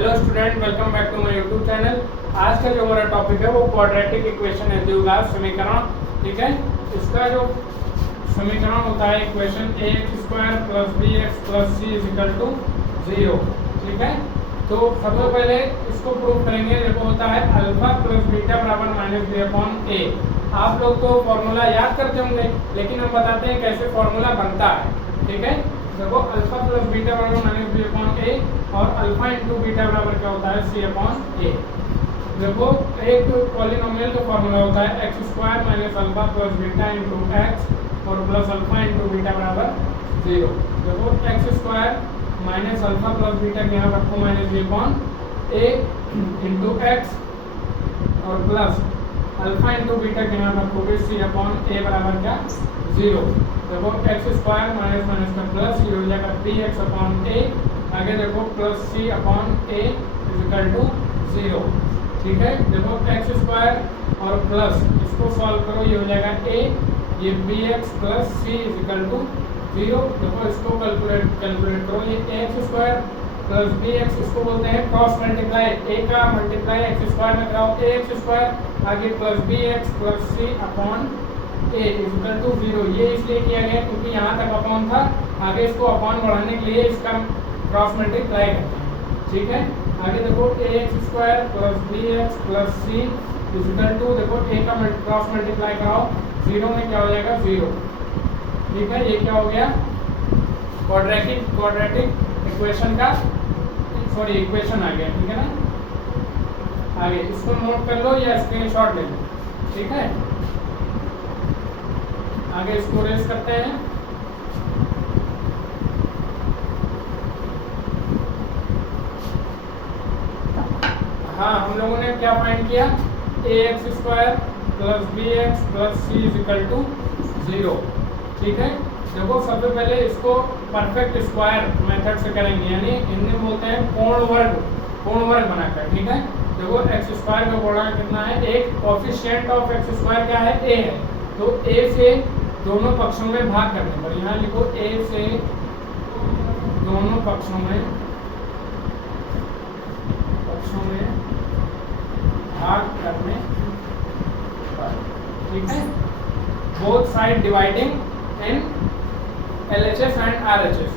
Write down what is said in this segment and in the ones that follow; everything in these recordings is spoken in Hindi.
Hello student, welcome back to my YouTube channel. आज का जो हमारा टॉपिक है वो क्वाड्रेटिक इक्वेशन है, द्विघात समीकरण। ठीक है, इसका जो समीकरण होता है इक्वेशन ax² + bx + c = 0। ठीक है, तो सबसे पहले इसको प्रूव करेंगे। देखो होता है अल्फा + बीटा = -b/a। आप लोग तो फॉर्मूला याद करते होंगे, लेकिन हम बताते हैं कैसे फॉर्मूला बनता है। ठीक है, देखो अल्फा + बीटा = -b/a और अल्फा × बीटा बराबर क्या होता है c/a। देखो एक पॉलिनोमियल का फॉर्मूला होता है x² - अल्फा + बीटा × x और प्लस अल्फा × बीटा बराबर 0। देखो x² - अल्फा + बीटा के यहाँ रखो -a/a × x और प्लस अल्फा × बीटा के यहाँ रखोगे c/a बराबर क्या 0। देखो x² - का प्लस ये हो जाएगा bx/a। आगे देखो प्लस c/a = 0। ठीक है, देखो x² और प्लस इसको सॉल्व करो, ये हो जाएगा a, ये bx + c = 0। देखो इसको कैलकुलेट करो, ये ax² + bx इसको बोलते हैं क्रॉस मल्टीप्लाई। a का मल्टीप्लाई x² में कराओ ax², आगे प्लस bx + c/a = 0। ये इसलिए किया गया क्योंकि यहाँ तक अपॉन था, आगे इसको अपॉन बढ़ाने के लिए इसका क्रॉस मल्टीप्लाई करते हैं। ठीक है, आगे देखो ax² + bx + c = देखो a का क्रॉस मल्टीप्लाई कराओ, 0 में क्या हो जाएगा 0। ठीक है, ये क्या हो गया क्वाड्रेटिक इक्वेशन का इक्वेशन आ गया। ठीक है ना, आगे इसको नोट कर लो या स्क्रीनशॉट ले लो। ठीक है, आगे इसको रेस करते हैं। हाँ, हम लोगों ने क्या फाइंड किया, ax² + bx + c = 0। ठीक है, देखो सबसे पहले इसको परफेक्ट स्क्वायर मेथड से करेंगे, यानी हिंदी में बोलते हैं पूर्ण वर्ग बनाकर। ठीक है, देखो x² का गुणा कितना है, एक कोएफिशिएंट ऑफ x² क्या है a है, तो a से दोनों पक्षों में भाग करने पर, यहाँ लिखो a से दोनों पक्षों में भाग करने पर। ठीक है, both side dividing in LHS and RHS।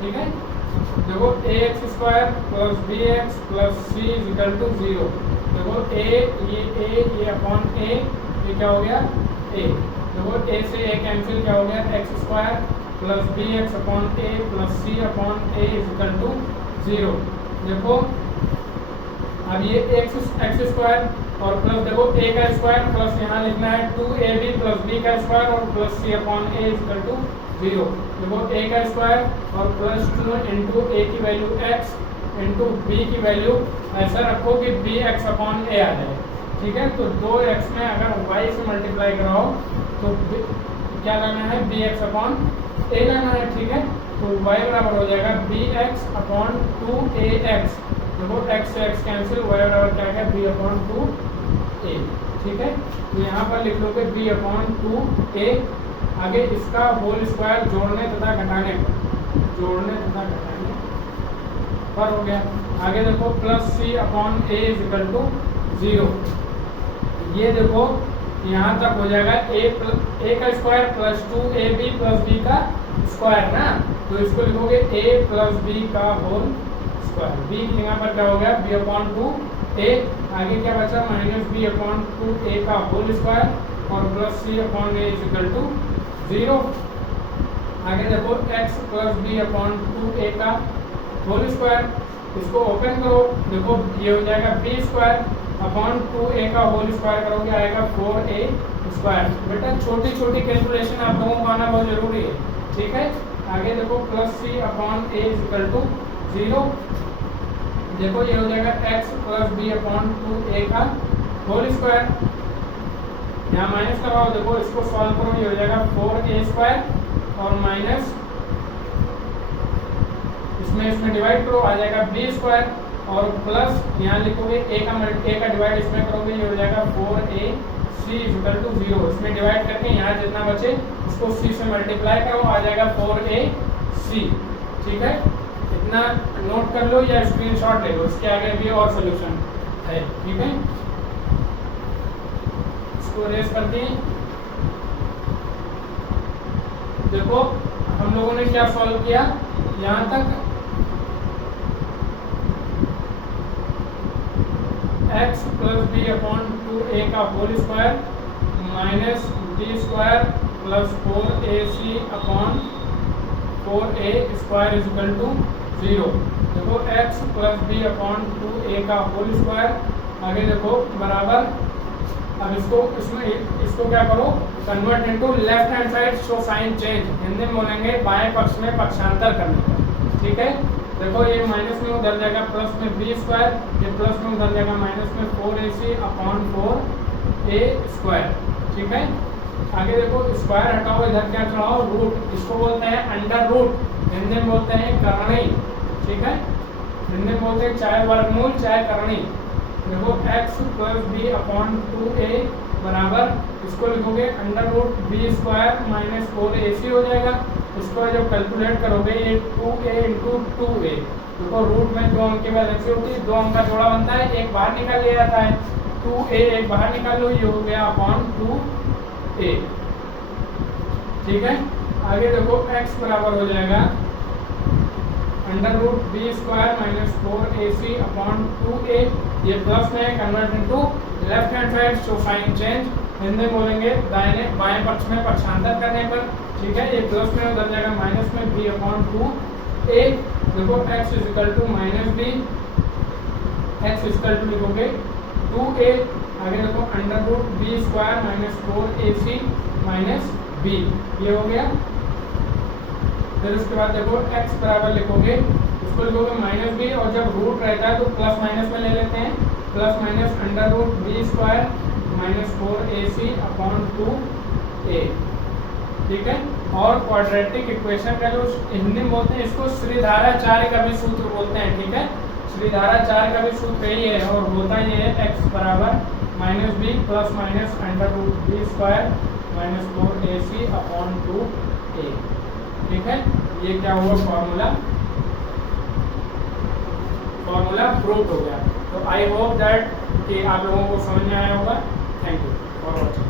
ठीक है, देखो ax² + bx + c = 0। देखो ये अपॉन a, ये क्या हो गया a। देखो a से a कैंसिल, क्या हो गया x² + bx/a + c/a = 0। देखो अब ये x² और प्लस देखो a का स्क्वायर प्लस यहाँ लिखना है 2ab + b का स्क्वायर और प्लस c/a = 0। देखो a का स्क्वायर और प्लस 2 × a की वैल्यू x × b की वैल्यू ऐसा रखो कि bx/a आ जाए। ठीक है, तो 2x में अगर y से मल्टीप्लाई कराओ तो क्या लाना है, bx/a लाना है। ठीक है, तो y बराबर हो जाएगा bx/2ax। देखो x से x कैंसिल, y बराबर क्या है b/2a। ठीक है, तो यहाँ पर लिख लोगे b/2a। आगे इसका होल स्क्वायर जोड़ने तथा घटाने पर हो गया। आगे देखो प्लस c/a = 0। ये देखो यहाँ तक हो जाएगा a का स्क्वायर प्लस 2ab + b का स्क्वायर ना, तो इसको लिखोगे a + b का होल स्क्वायर। b यहाँ पर क्या हो गया b/2a। आगे क्या बचा -b/2a का होल स्क्वायर और प्लस c/a = 0। आगे देखो x + b/2a का होल स्क्वायर, इसको ओपन करो, देखो ये हो जाएगा b² / 2a का होल स्क्वायर करोगे आएगा 4a²। बेटा छोटी छोटी कैलकुलेशन आप लोगों को आना बहुत जरूरी है। ठीक है, आगे देखो प्लस c/a = 0। देखो ये हो जाएगा x + b/2a का होल स्क्वायर, यहाँ माइनस लगाओ, देखो इसको सॉल्व करो, ये हो जाएगा 4a² और माइनस इसमें डिवाइड करो, आ जाएगा b² और प्लस यहाँ लिखोगे a का डिवाइड इसमें करोगे, ये हो जाएगा 4ac = 0। इसमें डिवाइड करके यहाँ जितना बचे इसको c से मल्टीप्लाई करो, आ जाएगा 4ac। ठीक है, इतना नोट कर लो या स्क्रीनशॉट ले लो, इसके आगे भी और सोल्यूशन है। ठीक है, इसको रेस कर दिए। देखो हम लोगों ने क्या सॉल्व किया यहाँ तक, x plus B upon 2a का whole square minus B square plus 4ac upon 4a square is equal to 0। देखो x plus B upon 2a का होल स्क्वायर, आगे देखो बराबर, अब इसको क्या करो, convert into left hand side show sign change, Hindi में बोलेंगे बाएं पक्ष में पक्षांतर करने का। ठीक है, देखो ये माइनस में उधर जाएगा प्लस में बी स्क्वायर, ये प्लस में उधर जाएगा माइनस में 4ac अपॉन 4a स्क्वायर। ठीक है, आगे देखो स्क्वायर हटाओ, इधर क्या चढ़ाओ, रूट, इसको बोलते हैं अंडर रूट, हिंदी में बोलते हैं करणी। ठीक है, हिंदी में बोलते हैं चाहे वर्गमूल चाहे करणी। देखो x plus B upon 2a बराबर, इसको लिखोगे under root B square minus 4ac हो जाएगा। इसको जब कैलकुलेट करोगे ये 2a इंटू 2a, देखो रूट में 2 अंक की वैलेंसी होती है, 2 अंक का जोड़ा बनता है, एक बाहर निकाल लिया जाता है, 2a एक बाहर निकाल लो, ये हो गया अपॉन 2a। ठीक है, आगे देखो x बराबर हो जाएगा under root B square minus 4ac upon 2a, ये प्लस में convert into left hand side show sign change, Hindi बोलेंगे दाहिने बाएं पक्ष में पक्षांतर करने पर। ठीक है, ये प्लस में उधर जाएगा माइनस में b अपॉन 2a। देखो x is equal to minus b, x is equal to लिखोगे 2a, आगे देखो under root B square minus 4ac minus b, ये हो गया। फिर उसके बाद देखो x बराबर लिखोगे, इसको लिखोगे माइनस बी, और जब रूट रहता है तो प्लस माइनस में ले लेते हैं, plus minus under root B square minus 4ac upon 2a। ठीक है, और क्वाड्रेटिक इक्वेशन का जो हिंदी में बोलते हैं इसको श्रीधाराचार्य का भी सूत्र बोलते हैं। ठीक है, श्रीधाराचार्य का भी सूत्र यही है, और होता ये है x बराबर minus B plus minus under root B square minus 4ac upon 2a। ठीक है, ये क्या हुआ, फॉर्मूला प्रूव हो गया। तो आई होप दैट कि आप लोगों को समझ में आया होगा। Thank you for watching.